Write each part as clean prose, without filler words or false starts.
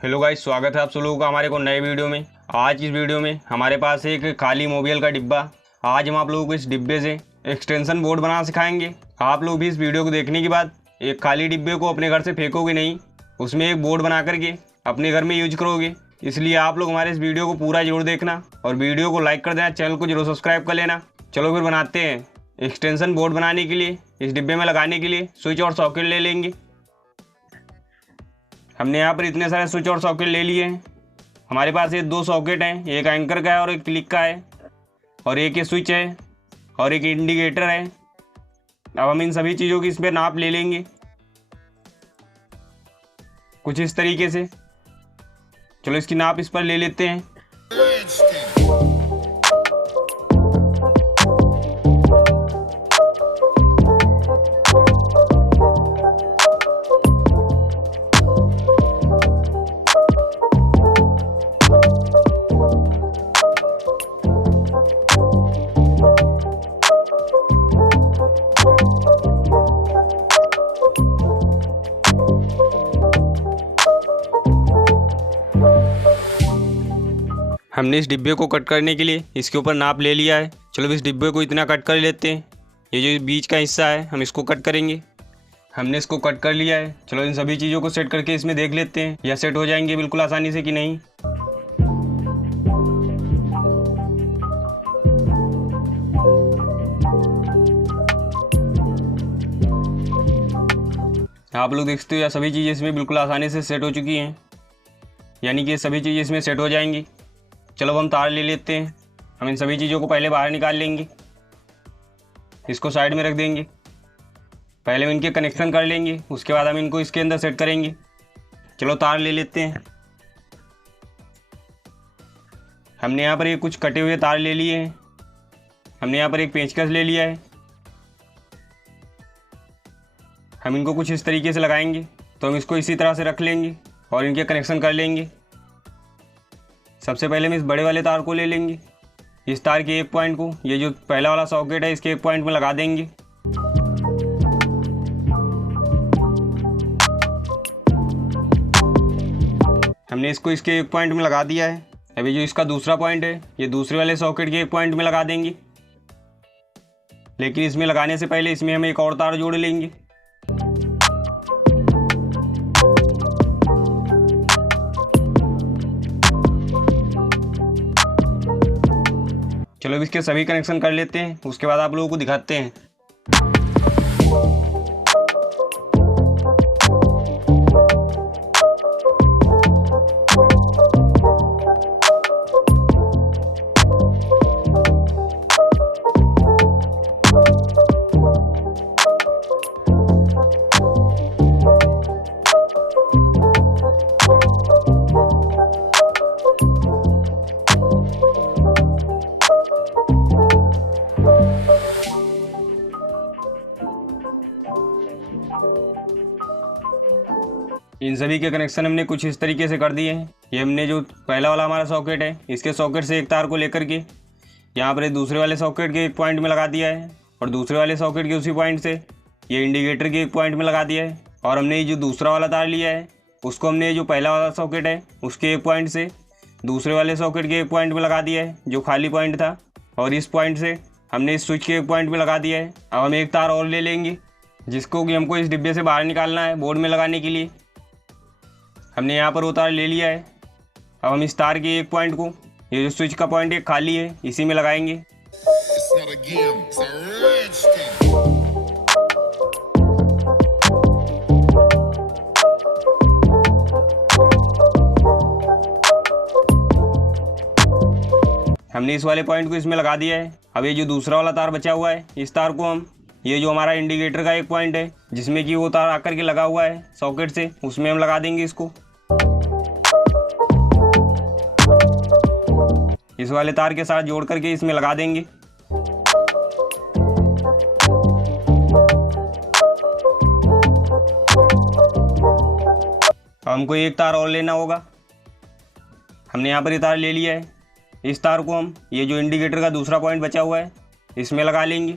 Hello guys, स्वागत है आप सब लोगों का हमारे को नए वीडियो में। आज इस वीडियो में हमारे पास एक खाली मोबियल का डिब्बा। आज हम आप लोगों को इस डिब्बे से एक्सटेंशन बोर्ड बनाना सिखाएंगे। आप लोग भी इस वीडियो को देखने के बाद एक खाली डिब्बे को अपने घर से फेंकोगे नहीं, उसमें एक बोर्ड बना करके अपने घर में यूज करोगे। इसलिए आप लोग हमारे इस वीडियो को पूरा जरूर देखना और वीडियो को लाइक कर देना, चैनल को जरूर सब्सक्राइब कर लेना। चलो फिर बनाते हैं। एक्सटेंशन बोर्ड बनाने के लिए इस डिब्बे में लगाने के लिए स्विच और सॉकेट ले लेंगे। हमने यहाँ पर इतने सारे स्विच और सॉकेट ले लिए हैं। हमारे पास ये दो सॉकेट हैं, एक एंकर का है और एक क्लिक का है, और एक ये स्विच है और एक इंडिकेटर है। अब हम इन सभी चीज़ों की इस पर नाप ले लेंगे कुछ इस तरीके से। चलो इसकी नाप इस पर ले लेते हैं। हमने इस डिब्बे को कट करने के लिए इसके ऊपर नाप ले लिया है। चलो इस डिब्बे को इतना कट कर लेते हैं। ये जो बीच का हिस्सा है हम इसको कट करेंगे। हमने इसको कट कर लिया है। चलो इन सभी चीज़ों को सेट करके इसमें देख लेते हैं या सेट हो जाएंगे बिल्कुल आसानी से कि नहीं। आप लोग देखते हो या सभी चीज़ें इसमें बिल्कुल आसानी से सेट हो चुकी हैं, यानी कि सभी चीज़ें इसमें सेट हो जाएंगी। चलो हम तार ले लेते हैं। हम इन सभी चीज़ों को पहले बाहर निकाल लेंगे, इसको साइड में रख देंगे। पहले हम इनके कनेक्शन कर लेंगे, उसके बाद हम इनको इसके अंदर सेट करेंगे। चलो तार ले लेते हैं। हमने यहाँ पर ये कुछ कटे हुए तार ले लिए हैं। हमने यहाँ पर एक पेंचकस ले लिया है। हम इनको कुछ इस तरीके से लगाएंगे, तो हम इसको इसी तरह से रख लेंगे और इनके कनेक्शन कर लेंगे। सबसे पहले हम इस बड़े वाले तार को ले लेंगे। इस तार के एक पॉइंट को ये जो पहला वाला सॉकेट है इसके एक पॉइंट में लगा देंगे। हमने इसको इसके एक पॉइंट में लगा दिया है। अभी जो इसका दूसरा पॉइंट है ये दूसरे वाले सॉकेट के एक पॉइंट में लगा देंगे, लेकिन इसमें लगाने से पहले इसमें हम एक और तार जोड़ लेंगे। चलो अब इसके सभी कनेक्शन कर लेते हैं, उसके बाद आप लोगों को दिखाते हैं। इन सभी के कनेक्शन हमने कुछ इस तरीके से कर दिए हैं। ये हमने जो पहला वाला हमारा सॉकेट है इसके सॉकेट से एक तार को लेकर के यहाँ पर दूसरे वाले सॉकेट के एक पॉइंट में लगा दिया है, और दूसरे वाले सॉकेट के उसी पॉइंट से ये इंडिकेटर के एक पॉइंट में लगा दिया है। और हमने ये जो दूसरा वाला तार लिया है उसको हमने जो पहला वाला सॉकेट है उसके एक पॉइंट से दूसरे वाले सॉकेट के एक पॉइंट में लगा दिया है जो खाली पॉइंट था, और इस पॉइंट से हमने इस स्विच के एक पॉइंट में लगा दिया है। अब हम एक तार और ले लेंगे जिसको कि हमको इस डिब्बे से बाहर निकालना है बोर्ड में लगाने के लिए। हमने यहाँ पर वो तार ले लिया है। अब हम इस तार के एक पॉइंट को ये जो स्विच का पॉइंट एक खाली है इसी में लगाएंगे। हमने इस वाले पॉइंट को इसमें लगा दिया है। अब ये जो दूसरा वाला तार बचा हुआ है इस तार को हम ये जो हमारा इंडिकेटर का एक पॉइंट है जिसमें कि वो तार आकर के लगा हुआ है सॉकेट से, उसमें हम लगा देंगे इसको। इस वाले तार के साथ जोड़ करके इसमें लगा देंगे। हमको एक तार और लेना होगा। हमने यहाँ पर ये तार ले लिया है। इस तार को हम ये जो इंडिकेटर का दूसरा पॉइंट बचा हुआ है इसमें लगा लेंगे।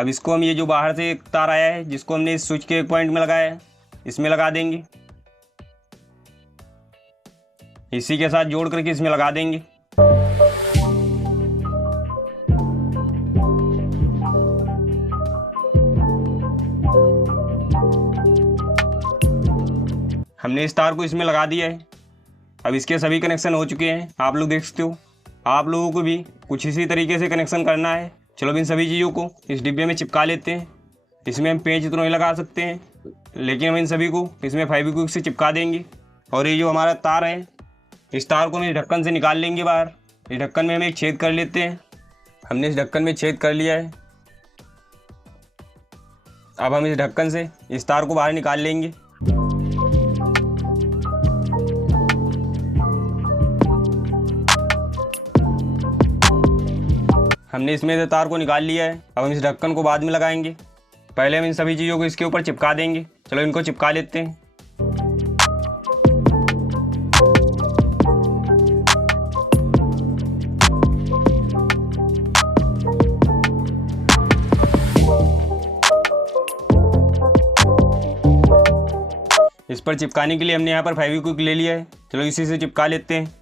अब इसको हम ये जो बाहर से एक तार आया है जिसको हमने इस स्विच के एक पॉइंट में लगाया है इसमें लगा देंगे, इसी के साथ जोड़ करके इसमें लगा देंगे। हमने इस तार को इसमें लगा दिया है। अब इसके सभी कनेक्शन हो चुके हैं, आप लोग देख सकते हो। आप लोगों को भी कुछ इसी तरीके से कनेक्शन करना है। चलो इन सभी चीज़ों को इस डिब्बे में चिपका लेते हैं। इसमें हम पेंच तो नहीं लगा सकते हैं, लेकिन हम इन सभी को इसमें फेविक्विक से चिपका देंगे। और ये जो हमारा तार है, इस तार को हम इस ढक्कन से निकाल लेंगे बाहर। इस ढक्कन में हम एक छेद कर लेते हैं। हमने इस ढक्कन में छेद कर लिया है। अब हम इस ढक्कन से इस तार को बाहर निकाल लेंगे। हमने इसमें से तार को निकाल लिया है। अब हम इस ढक्कन को बाद में लगाएंगे, पहले हम इन सभी चीज़ों को इसके ऊपर चिपका देंगे। चलो इनको चिपका लेते हैं। इस पर चिपकाने के लिए हमने यहाँ पर फेविक्विक ले लिया है। चलो इसी से चिपका लेते हैं।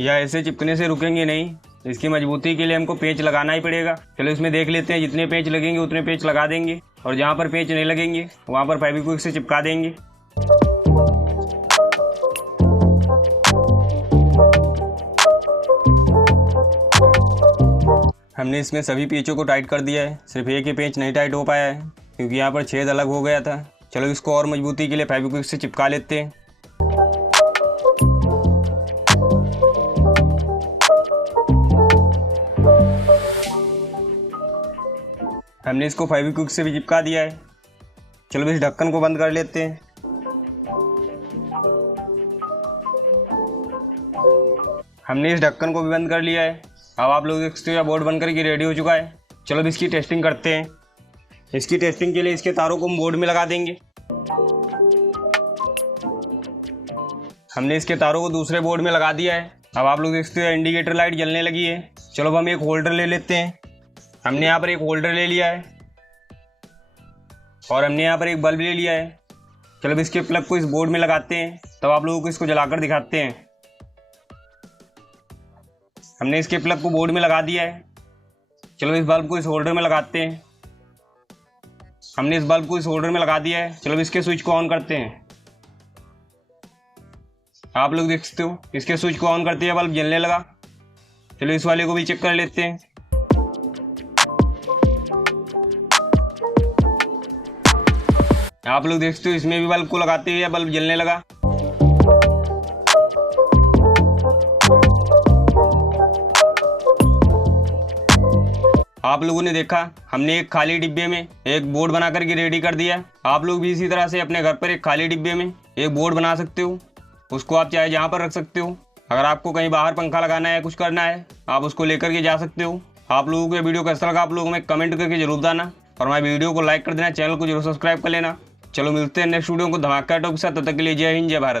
या ऐसे चिपकने से रुकेंगे नहीं, इसकी मजबूती के लिए हमको पेंच लगाना ही पड़ेगा। चलो इसमें देख लेते हैं, जितने पेंच लगेंगे उतने पेंच लगा देंगे, और जहाँ पर पेंच नहीं लगेंगे वहाँ पर फेविक्विक से चिपका देंगे। हमने इसमें सभी पेंचों को टाइट कर दिया है, सिर्फ एक ही पेंच नहीं टाइट हो पाया है क्योंकि यहाँ पर छेद अलग हो गया था। चलो इसको और मजबूती के लिए फेविक्विक से चिपका लेते हैं। हमने इसको फेविक्विक से भी चिपका दिया है। चलो इस ढक्कन को बंद कर लेते हैं। हमने इस ढक्कन को भी बंद कर लिया है। अब आप लोग देख सकते हो बोर्ड बन करके रेडी हो चुका है। चलो अब इसकी टेस्टिंग करते हैं। इसकी टेस्टिंग के लिए इसके तारों को हम बोर्ड में लगा देंगे। हमने इसके तारों को दूसरे बोर्ड में लगा दिया है। अब आप लोग देख सकते हो इंडिकेटर लाइट जलने लगी है। चलो अब हम एक होल्डर ले लेते हैं। हमने यहाँ पर एक होल्डर ले लिया है और हमने यहाँ पर एक बल्ब ले लिया है। चलो अब इसके प्लग को इस बोर्ड में लगाते हैं, तब आप लोगों को इसको जलाकर दिखाते हैं। हमने इसके प्लग को बोर्ड में लगा दिया है। चलो इस बल्ब को इस होल्डर में लगाते हैं। हमने इस बल्ब को इस होल्डर में लगा दिया है। चलो इसके स्विच को ऑन करते हैं। आप लोग देख सकते हो इसके स्विच को ऑन करते हैं बल्ब जलने लगा। चलो इस वाले को भी चेक कर लेते हैं। आप लोग देख सकते हो इसमें भी बल्ब को लगाते हुए बल्ब जलने लगा। आप लोगों ने देखा हमने एक खाली डिब्बे में एक बोर्ड बना करके रेडी कर दिया। आप लोग भी इसी तरह से अपने घर पर एक खाली डिब्बे में एक बोर्ड बना सकते हो। उसको आप चाहे जहाँ पर रख सकते हो। अगर आपको कहीं बाहर पंखा लगाना है, कुछ करना है, आप उसको लेकर के जा सकते हो। आप लोगों को ये वीडियो कैसा लगा आप लोगों में कमेंट करके जरूर बताना, और हमारे वीडियो को लाइक कर देना, चैनल को जरूर सब्सक्राइब कर लेना। चलो मिलते हैं नेक्स्ट वीडियो को धमाका टॉप के साथ। तब तक के लिए जय हिंद, जय भारत।